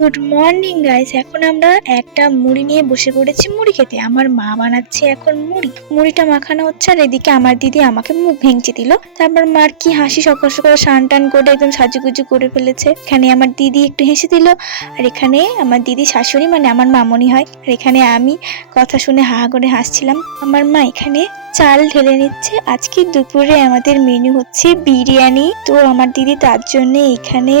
Good morning guys. এখন আমরা একটা মুড়ি নিয়ে বসে পড়েছি মুড়ি খেতে। আমার মা বানাচ্ছে এখন মুড়িটা মাখানো হচ্ছে, আর এদিকে আমার দিদি আমাকে মুখ ভেঙচি দিল। তারপর মার কি হাসি, সকাল সকাল স্নান টান করে একদম সাজুগুজু করে ফেলেছে। এখানে আমার দিদি একটু হেসে দিল, আর এখানে আমার দিদি শাশুড়ি মানে আমার মামনি হয়, আর এখানে আমি কথা শুনে হা হা করে হাসছিলাম। আমার মা এখানে চাল ঢেলে নিচ্ছে। আজকে দুপুরে আমাদের মেনু হচ্ছে বিরিয়ানি। তো আমার দিদি তার জন্য এখানে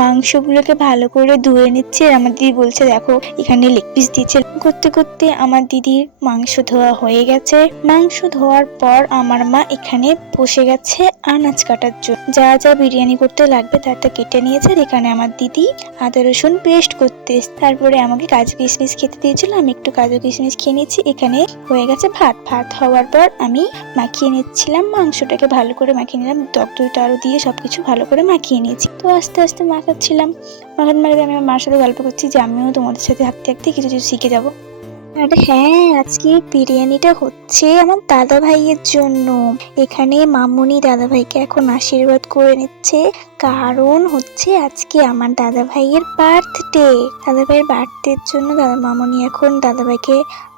মাংসগুলোকে ভালো করে ধুয়ে নিচ্ছে। আর আমার দিদি বলছে দেখো এখানে লেগ পিস দিচ্ছে। করতে করতে আমার দিদির মাংস ধোয়া হয়ে গেছে। মাংস ধোয়ার পর আমার মা এখানে বসে গেছে আনাজ কাটার জন্য। যা যা বিরিয়ানি করতে লাগবে তা কেটে নিয়েছে। এখানে আমার দিদি আদা রসুন পেস্ট করতে, তারপরে আমাকে কাজু কিশমিশ খেতে দিয়েছিল, আমি একটু কাজু কিশমিশ খেয়ে নিয়েছি। এখানে হয়ে গেছে ভাত হওয়ার পর আমি মাখিয়ে নিচ্ছিলাম মাংসটাকে, ভালো করে মাখিয়ে নিলাম। টক দই টারু দিয়ে সবকিছু ভালো করে মাখিয়ে নিয়েছি। তো আস্তে আস্তে মাখাচ্ছিলাম। মাখাতে আমি আমার মার সাথে গল্প করছি যে আমিও তোমাদের সাথে থাকতে থাকতে কিছু কিছু শিখে যাবো। আর হ্যাঁ, আজকে বিরিয়ানিটা হচ্ছে আমার দাদা ভাইয়ের জন্য। এখানে মামুনি দাদা ভাইকে এখন আশীর্বাদ করে নিচ্ছে, কারণ হচ্ছে আজকে আমার দাদা ভাইয়ের বার্থডে। দাদা ভাইয়ের বার্থডের জন্য মামুনি এখন দাদা ভাইকে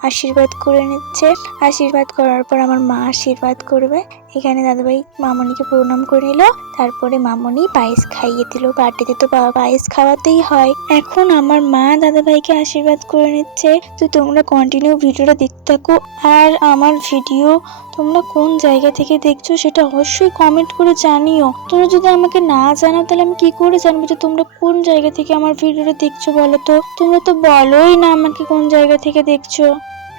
আশীর্বাদ করে নিচ্ছে। আশীর্বাদ করার পর আমার মা আশীর্বাদ করবে। এখানে দাদা ভাই মামুনিকে প্রণাম করে নিল, তারপরে মামুনি পায়েস খাইয়ে দিল। বার্থডেতে তো পায়েস খাওয়াতেই হয়। এখন আমার মা দাদা ভাইকে আশীর্বাদ করে নিচ্ছে। তো তোমরা কন্টিনিউ ভিডিওটা দেখতে থাকো। আর আমার ভিডিও তোমরা কোন জায়গা থেকে দেখছো সেটা অবশ্যই কমেন্ট করে জানিও। তোমরা যদি আমাকে না জানাও তাহলে আমি কি করে জানবো যে তোমরা কোন জায়গা থেকে আমার ভিডিওটা দেখছো? বলো তো, তোমরা তো বলোই না আমাকে কোন জায়গা থেকে দেখছো।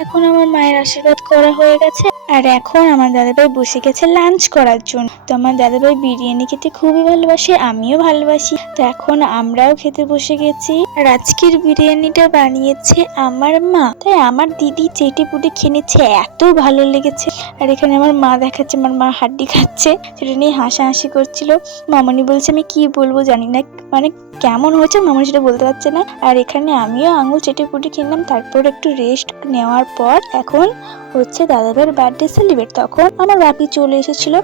এখন আমার মায়ের আশীর্বাদ করা হয়ে গেছে, আর এখন আমার দাদাভাই বসে গেছে লাঞ্চ করার জন্য। তো আমার দাদাভাই বিরিয়ানি খেতে খুবই ভালোবাসে, আমিও ভালোবাসি। তো এখন আমরাও খেতে বসে গেছি। আর আজকের বিরিয়ানিটা বানিয়েছে আমার মা, তাই আমার দিদি চেটে পুটে খেয়ে নিচ্ছে, এত ভালো লেগেছে। আর এখানে আমার মা দেখাচ্ছে আমার মা হাড্ডি খাচ্ছে, সেটা নিয়ে হাসাহাসি করছিল। মামনি বলছে আমি কি বলবো জানি না, মানে কেমন হয়েছে মামনি সেটা বলতে পারছে না। আর এখানে আমিও আঙুল চেটে পুটে কিনলাম। তারপর একটু রেস্ট নেওয়ার পর এখন হচ্ছে দাদাভাইয়ের বার্থডে সেলিব্রেট। তখন আমার বাপি চলে এসেছিল।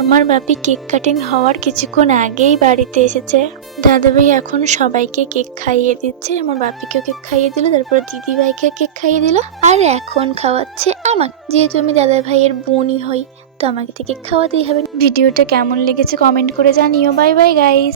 আমার বাপি কেক কাটিং হওয়ার কিছুক্ষণ আগেই বাড়িতে এসেছে। দাদাভাই এখন সবাইকে কেক খাইয়ে দিচ্ছে। আমার বাপিকেও কেক খাইয়ে দিল, তারপর দিদি ভাইকে কেক খাইয়ে দিল, আর এখন খাওয়াচ্ছে আমাকে। যেহেতু আমি দাদা ভাইয়ের বোনই হই, তো আমাকে তো কেক খাওয়াতেই হবে। ভিডিওটা কেমন লেগেছে কমেন্ট করে জানিও। Bye bye guys.